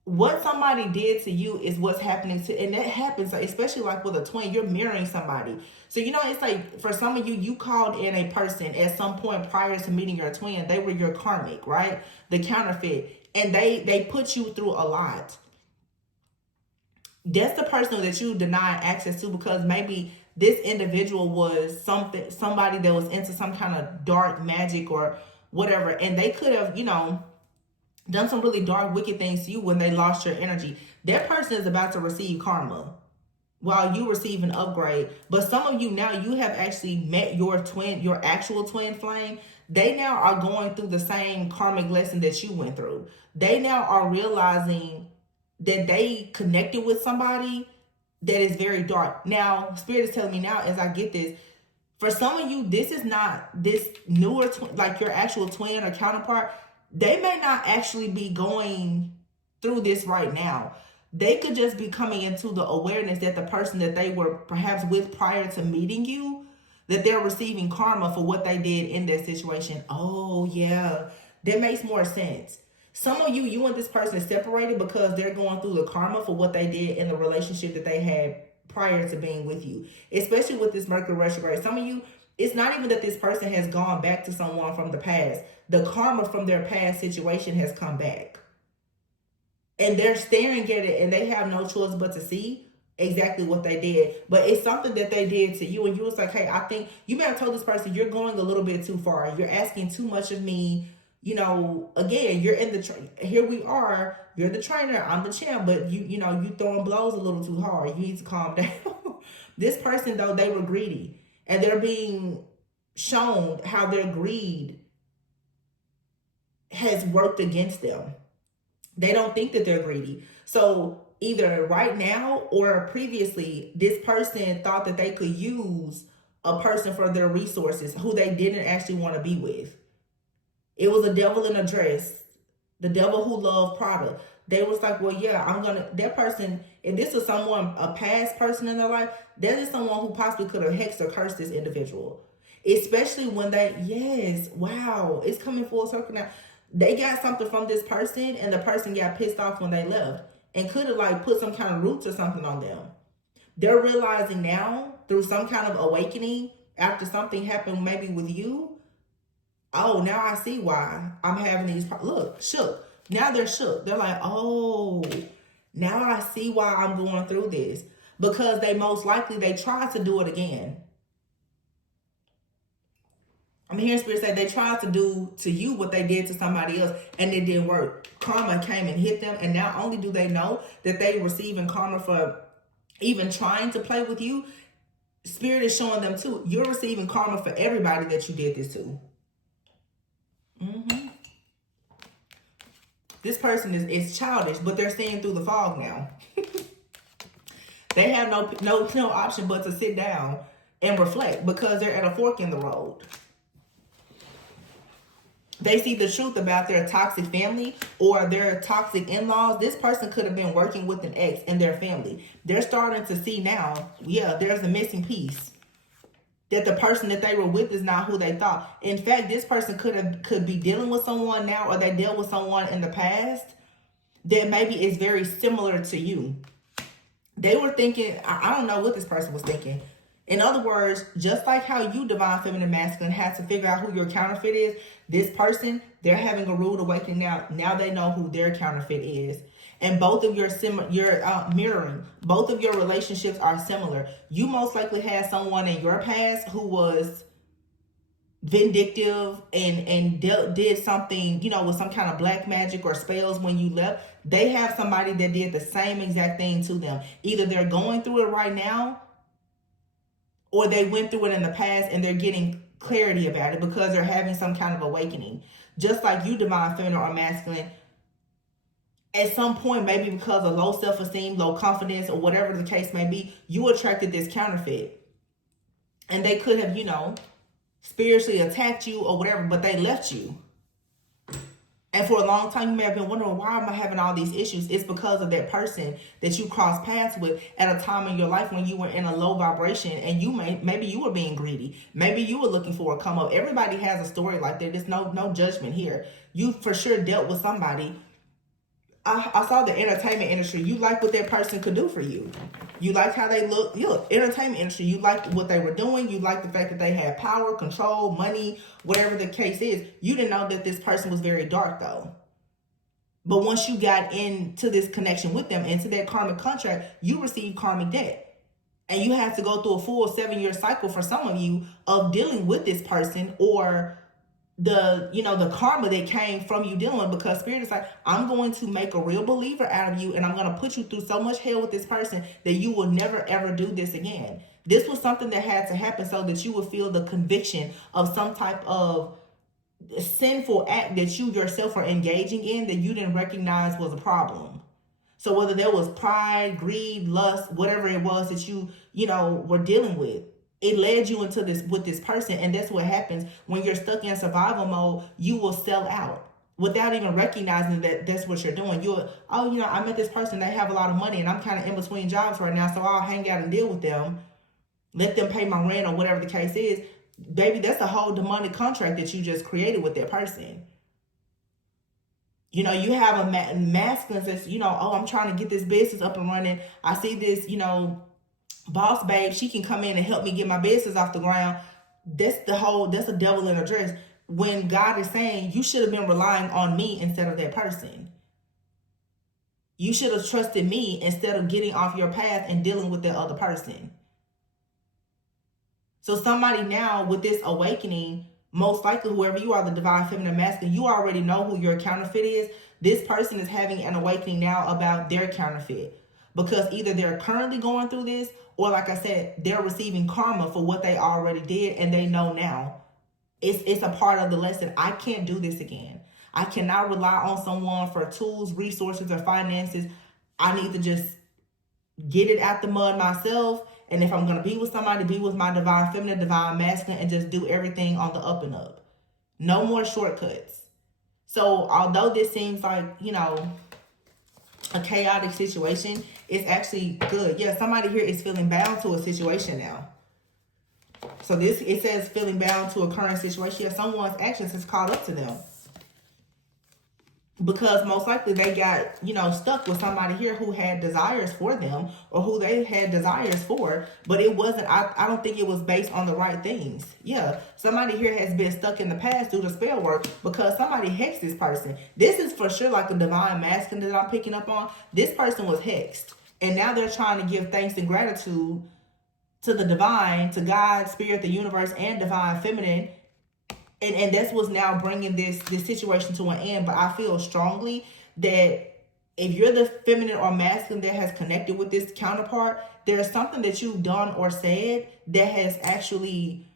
what somebody did to you is what's happening to, and that happens, especially like with a twin, you're mirroring somebody. So, you know, it's like for some of you, you called in a person at some point prior to meeting your twin. They were your karmic, right? The counterfeit. And they put you through a lot. That's the person that you denied access to because maybe this individual was somebody that was into some kind of dark magic or whatever. And they could have, you know, done some really dark, wicked things to you when they lost your energy. That person is about to receive karma while you receive an upgrade. But some of you now, you have actually met your twin, your actual twin flame. They now are going through the same karmic lesson that you went through. They now are realizing that they connected with somebody that is very dark. Now, Spirit is telling me now as I get this, for some of you, this is not this newer twin, like your actual twin or counterpart. They may not actually be going through this right now. They could just be coming into the awareness that the person that they were perhaps with prior to meeting you, that they're receiving karma for what they did in that situation. Oh, yeah, that makes more sense. Some of you, you and this person is separated because they're going through the karma for what they did in the relationship that they had prior to being with you, especially with this Mercury retrograde. Some of you, it's not even that this person has gone back to someone from the past. The karma from their past situation has come back. And they're staring at it and they have no choice but to see exactly what they did. But it's something that they did to you and you was like, hey, I think you may have told this person, you're going a little bit too far. You're asking too much of me. You know, again, you're in the, here we are, you're the trainer, I'm the champ, but you know, you throwing blows a little too hard. You need to calm down. This person though, they were greedy and they're being shown how their greed has worked against them. They don't think that they're greedy. So either right now or previously, this person thought that they could use a person for their resources who they didn't actually want to be with. It was a devil in a dress. The devil who loved Prada. They was like, well, yeah, that person, if this is someone, a past person in their life, that is someone who possibly could have hexed or cursed this individual. Especially when yes, wow, it's coming full circle now. They got something from this person and the person got pissed off when they left and could have like put some kind of roots or something on them. They're realizing now through some kind of awakening after something happened maybe with you. Oh, now I see why I'm having these, look, shook. Now they're shook. They're like, oh, now I see why I'm going through this. Because they most likely, they tried to do it again. I'm hearing Spirit say they tried to do to you what they did to somebody else and it didn't work. Karma came and hit them, and not only do they know that they receiving karma for even trying to play with you, Spirit is showing them too, you're receiving karma for everybody that you did this to. This person is childish, but they're seeing through the fog now. They have no option but to sit down and reflect because they're at a fork in the road. they see the truth about their toxic family or their toxic in-laws. This person could have been working with an ex in their family. They're starting to see now, yeah, there's a missing piece. That the person that they were with is not who they thought. In fact, this person could be dealing with someone now, or they dealt with someone in the past that maybe is very similar to you. They were thinking, I don't know what this person was thinking. In other words, just like how you, divine feminine masculine, had to figure out who your counterfeit is, this person, they're having a rude awakening now. Now they know who their counterfeit is. And both of your mirroring, both of your relationships are similar. You most likely had someone in your past who was vindictive and did something, with some kind of black magic or spells when you left. They have somebody that did the same exact thing to them. Either they're going through it right now, or they went through it in the past and they're getting clarity about it because they're having some kind of awakening. Just like you, divine feminine or masculine, at some point, maybe because of low self-esteem, low confidence, or whatever the case may be, you attracted this counterfeit. And they could have, spiritually attacked you or whatever, but they left you. And for a long time, you may have been wondering, why am I having all these issues? It's because of that person that you crossed paths with at a time in your life when you were in a low vibration, and maybe you were being greedy. Maybe you were looking for a come up. Everybody has a story like that. There's no judgment here. You for sure dealt with somebody. I saw the entertainment industry. You like what that person could do for you. You liked how they look. Entertainment industry. You liked what they were doing. You liked the fact that they had power, control, money, whatever the case is. You didn't know that this person was very dark, though. But once you got into this connection with them, into that karmic contract, you received karmic debt. And you have to go through a full 7-year cycle for some of you of dealing with this person, or the karma that came from you dealing with, because Spirit is like, I'm going to make a real believer out of you, and I'm going to put you through so much hell with this person that you will never ever do this again. This was something that had to happen so that you would feel the conviction of some type of sinful act that you yourself are engaging in that you didn't recognize was a problem. So whether there was pride, greed, lust, whatever it was that you were dealing with, it led you into this with this person. And that's what happens when you're stuck in survival mode. You will sell out without even recognizing that that's what you're doing. I met this person, they have a lot of money, and I'm kind of in between jobs right now, so I'll hang out and deal with them, let them pay my rent or whatever the case is. Baby, that's a whole demonic contract that you just created with that person. You have a masculine that's, I'm trying to get this business up and running. I see this, boss babe, she can come in and help me get my business off the ground. That's a devil in a dress. When God is saying you should have been relying on me instead of that person. You should have trusted me instead of getting off your path and dealing with that other person. So somebody now with this awakening, most likely whoever you are, the divine feminine masculine, you already know who your counterfeit is. This person is having an awakening now about their counterfeit. Because either they're currently going through this, or like I said, they're receiving karma for what they already did, and they know now. It's a part of the lesson. I can't do this again. I cannot rely on someone for tools, resources, or finances. I need to just get it out the mud myself. And if I'm going to be with somebody, be with my divine feminine, divine masculine, and just do everything on the up and up. No more shortcuts. So although this seems like, a chaotic situation, it's actually good. Yeah, somebody here is feeling bound to a situation now. So it says feeling bound to a current situation. Yeah, someone's actions has caught up to them. Because most likely they got, stuck with somebody here who had desires for them, or who they had desires for, but it wasn't, I don't think it was based on the right things. Yeah, somebody here has been stuck in the past due to spell work because somebody hexed this person. This is for sure like a divine masculine that I'm picking up on. This person was hexed, and now they're trying to give thanks and gratitude to the divine, to God, spirit, the universe, and divine feminine. And that's what's now bringing this situation to an end. But I feel strongly that if you're the feminine or masculine that has connected with this counterpart, there's something that you've done or said that has actually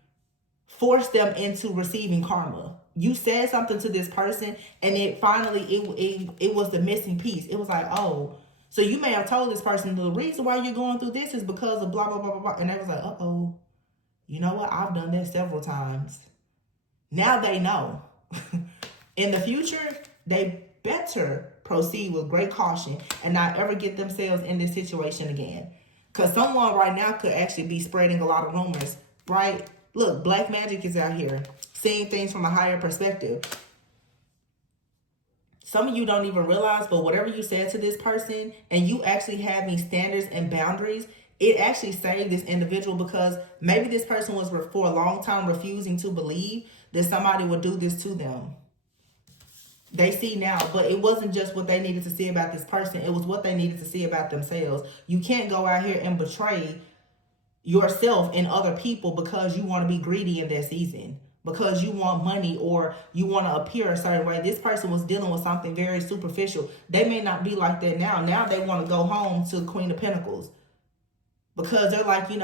forced them into receiving karma. You said something to this person, and it was the missing piece. It was like, oh, so you may have told this person the reason why you're going through this is because of blah, blah, blah, blah, blah. And they was like, uh-oh, you know what? I've done that several times. Now they know. In the future, they better proceed with great caution and not ever get themselves in this situation again. Because someone right now could actually be spreading a lot of rumors, right? Look, black magic is out here, seeing things from a higher perspective. Some of you don't even realize, but whatever you said to this person, and you actually have these standards and boundaries, it actually saved this individual, because maybe this person was for a long time refusing to believe that somebody would do this to them. They see now, but it wasn't just what they needed to see about this person. It was what they needed to see about themselves. You can't go out here and betray yourself and other people because you want to be greedy in that season, because you want money or you want to appear a certain way. This person was dealing with something very superficial. They may not be like that now. Now they want to go home to Queen of Pentacles, because they're like, you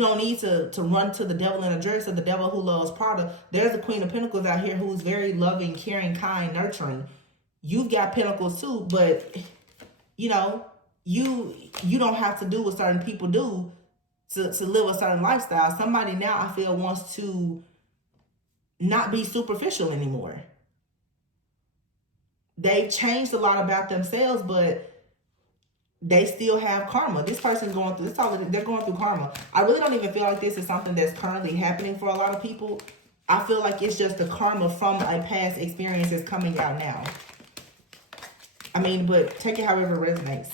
don't need to run to the devil in a dress or the devil who loves Prada. There's a Queen of Pentacles out here who's very loving, caring, kind, nurturing. You've got Pentacles too, but you don't have to do what certain people do to live a certain lifestyle. Somebody now, I feel, wants to not be superficial anymore. They've changed a lot about themselves, but they still have karma. This person's going through, they're going through karma. I really don't even feel like this is something that's currently happening for a lot of people. I feel like it's just the karma from a past experience is coming out now. I mean, but take it however it resonates.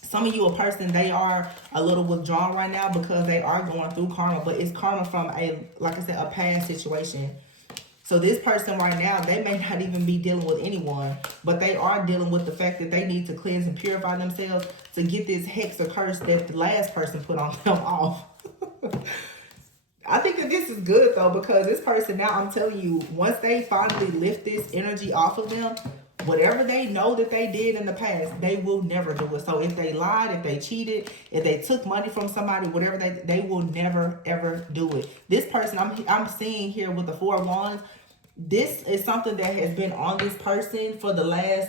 Some of you, a person, they are a little withdrawn right now because they are going through karma, but it's karma from like I said, a past situation. So this person right now, they may not even be dealing with anyone, but they are dealing with the fact that they need to cleanse and purify themselves to get this hex or curse that the last person put on them off. I think that this is good though, because this person now, I'm telling you, once they finally lift this energy off of them, whatever they know that they did in the past, they will never do it. So if they lied, if they cheated, if they took money from somebody, whatever, they will never, ever do it. This person I'm seeing here with the Four of Wands, this is something that has been on this person for the last,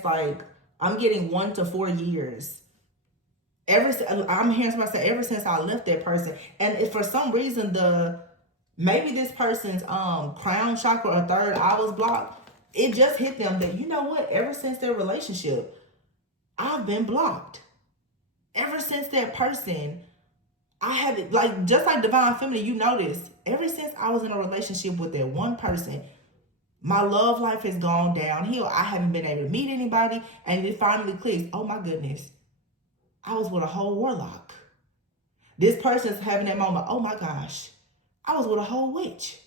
I'm getting 1 to 4 years. I'm hearing somebody say ever since I left that person. And if for some reason maybe this person's crown chakra or third eye was blocked, it just hit them that, you know what, ever since their relationship, I've been blocked. Ever since that person, I haven't, just like Divine Feminine, you notice, ever since I was in a relationship with that one person, my love life has gone downhill. I haven't been able to meet anybody, and it finally clicks. Oh my goodness, I was with a whole warlock. This person's having that moment. Oh my gosh, I was with a whole witch.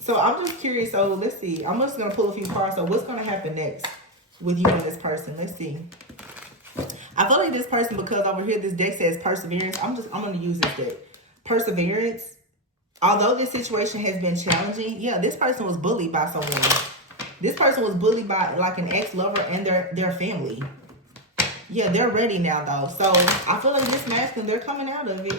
So I'm just curious. So let's see. I'm just going to pull a few cards. So what's going to happen next with you and this person? Let's see. I feel like this person, because over here this deck says perseverance. I'm going to use this deck. Perseverance. Although this situation has been challenging, yeah, this person was bullied by someone. This person was bullied by like an ex-lover and their family. Yeah, they're ready now though. So I feel like this masculine, they're coming out of it.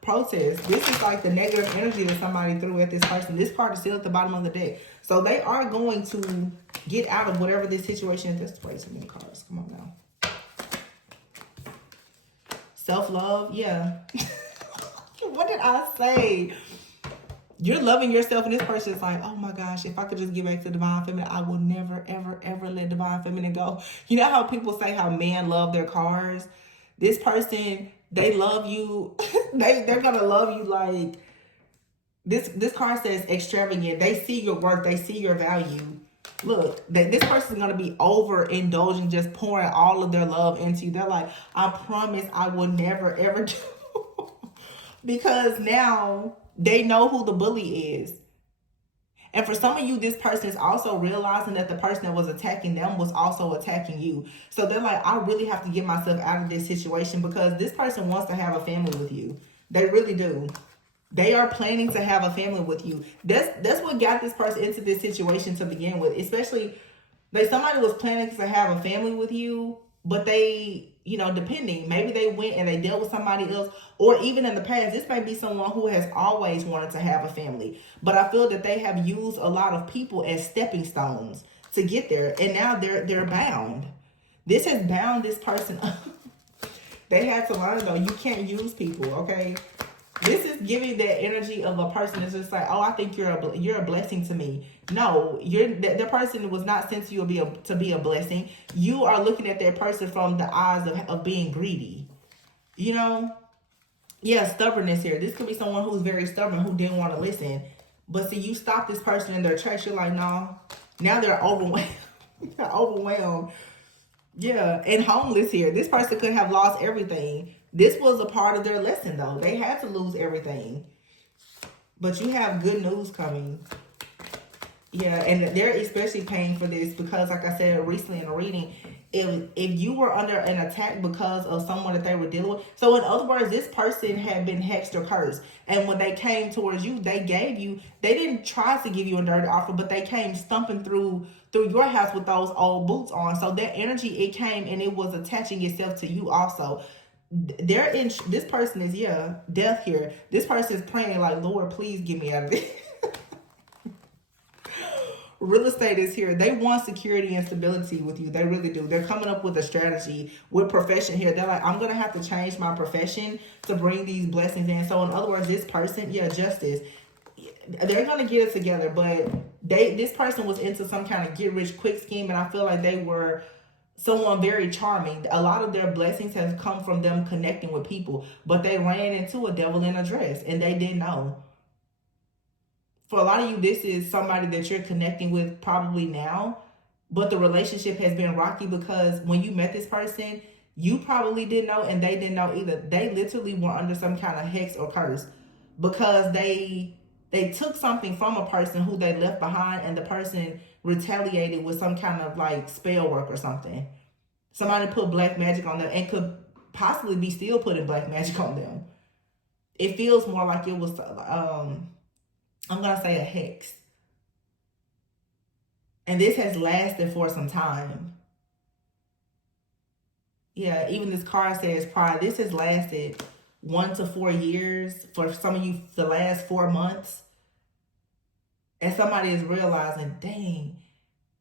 Protest. This is like the negative energy that somebody threw at this person. This card is still at the bottom of the deck. So they are going to get out of whatever this situation is. This way too many cards. Come on now. Self-love. Yeah. What did I say? You're loving yourself, and this person is like, oh my gosh, if I could just get back to Divine Feminine, I will never, ever, ever let Divine Feminine go. You know how people say how men love their cars? This person, they love you. They're going to love you like, this card says extravagant. They see your worth. They see your value. Look, this person is going to be overindulging, just pouring all of their love into you. They're like, I promise I will never, ever do. Because now they know who the bully is. And for some of you, this person is also realizing that the person that was attacking them was also attacking you. So they're like, I really have to get myself out of this situation, because this person wants to have a family with you. They really do. They are planning to have a family with you. That's what got this person into this situation to begin with. Especially, somebody was planning to have a family with you, but they, depending, maybe they went and they dealt with somebody else, or even in the past, this may be someone who has always wanted to have a family. But I feel that they have used a lot of people as stepping stones to get there, and now they're bound. This has bound this person up. They had to learn, though. You can't use people, okay? This is giving that energy of a person that's just like, oh, I think you're a blessing to me. No, the person was not sent to you to be a blessing. You are looking at that person from the eyes of being greedy. You know? Yeah, stubbornness here. This could be someone who's very stubborn, who didn't want to listen. But see, you stop this person in their tracks. You're like, no. Now they're overwhelmed. They're overwhelmed. Yeah, and homeless here. This person could have lost everything. This was a part of their lesson, though. They had to lose everything. But you have good news coming. Yeah, and they're especially paying for this because, like I said recently in a reading, if you were under an attack because of someone that they were dealing with. So in other words, this person had been hexed or cursed. And when they came towards you, they didn't try to give you a dirty offer, but they came stumping through your house with those old boots on. So that energy, it came and it was attaching itself to you also. This person is, death here. This person is praying like, Lord, please get me out of this. Real estate is here. They want security and stability with you. They really do. They're coming up with a strategy with profession here. They're like, I'm going to have to change my profession to bring these blessings in. So in other words, this person, justice. They're going to get it together, but this person was into some kind of get rich quick scheme, and I feel like they were someone very charming. A lot of their blessings have come from them connecting with people, but they ran into a devil in a dress, and they didn't know. For a lot of you, this is somebody that you're connecting with probably now, but the relationship has been rocky because when you met this person, you probably didn't know and they didn't know either. They literally were under some kind of hex or curse because they took something from a person who they left behind, and the person retaliated with some kind of like spell work or something. Somebody put black magic on them and could possibly be still putting black magic on them. It feels more like it was I'm going to say a hex. And this has lasted for some time. Yeah, even this card says prior. This has lasted 1 to 4 years. For some of you, the last 4 months. And somebody is realizing, dang,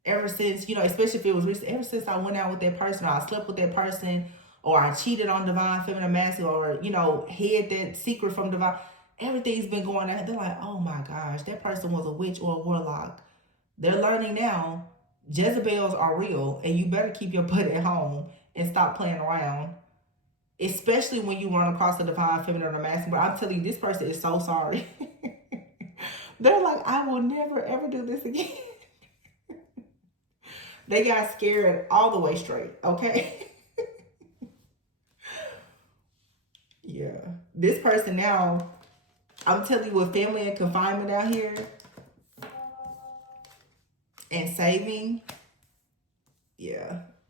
ever since, especially if it was recent, ever since I went out with that person, or I slept with that person, or I cheated on divine feminine masculine, or, hid that secret from divine, everything's been going on. They're like, oh my gosh, that person was a witch or a warlock. They're learning now Jezebels are real, and you better keep your butt at home and stop playing around. Especially when you run across the divine feminine or masculine. But I'm telling you, this person is so sorry. They're like, I will never ever do this again. They got scared all the way straight, okay? Yeah. This person now, I'm telling you, with family and confinement out here and saving,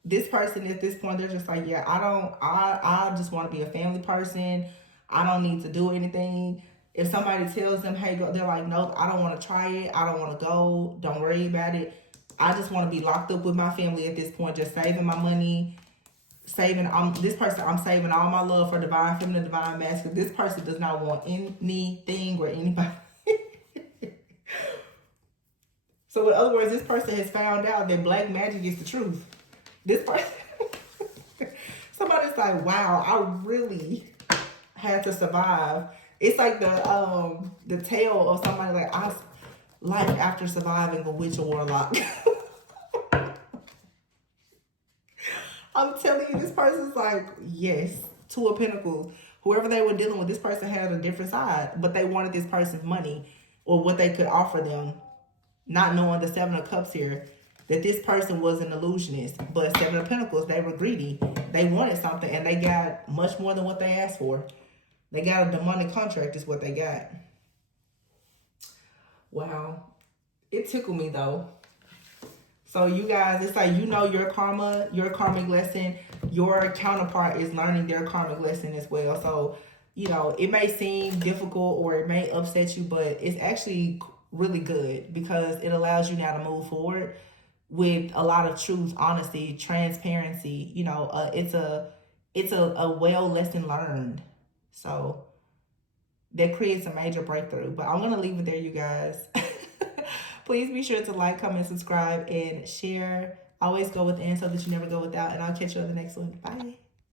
this person at this point, they're just like, I just want to be a family person. I don't need to do anything. If somebody tells them, hey, go, they're like, no, I don't want to try it. I don't want to go. Don't worry about it. I just want to be locked up with my family at this point, just saving my money. This person, I'm saving all my love for divine feminine, divine masculine. This person does not want anything or anybody. So in other words, this person has found out that black magic is the truth. This person, somebody's like, wow, I really had to survive. It's like the tale of somebody like, life after surviving a witch or warlock. I'm telling you, this person's like, yes, 2 of Pentacles. Whoever they were dealing with, this person had a different side, but they wanted this person's money or what they could offer them, not knowing the 7 of Cups here, that this person was an illusionist. But 7 of Pentacles, they were greedy. They wanted something, and they got much more than what they asked for. They got a demonic contract is what they got. Wow. It tickled me, though. So you guys, it's like, your karma, your karmic lesson, your counterpart is learning their karmic lesson as well. So, it may seem difficult or it may upset you, but it's actually really good because it allows you now to move forward with a lot of truth, honesty, transparency. It's a well lesson learned. So that creates a major breakthrough. But I'm going to leave it there, you guys. Please be sure to like, comment, subscribe, and share. Always go within so that you never go without. And I'll catch you on the next one. Bye.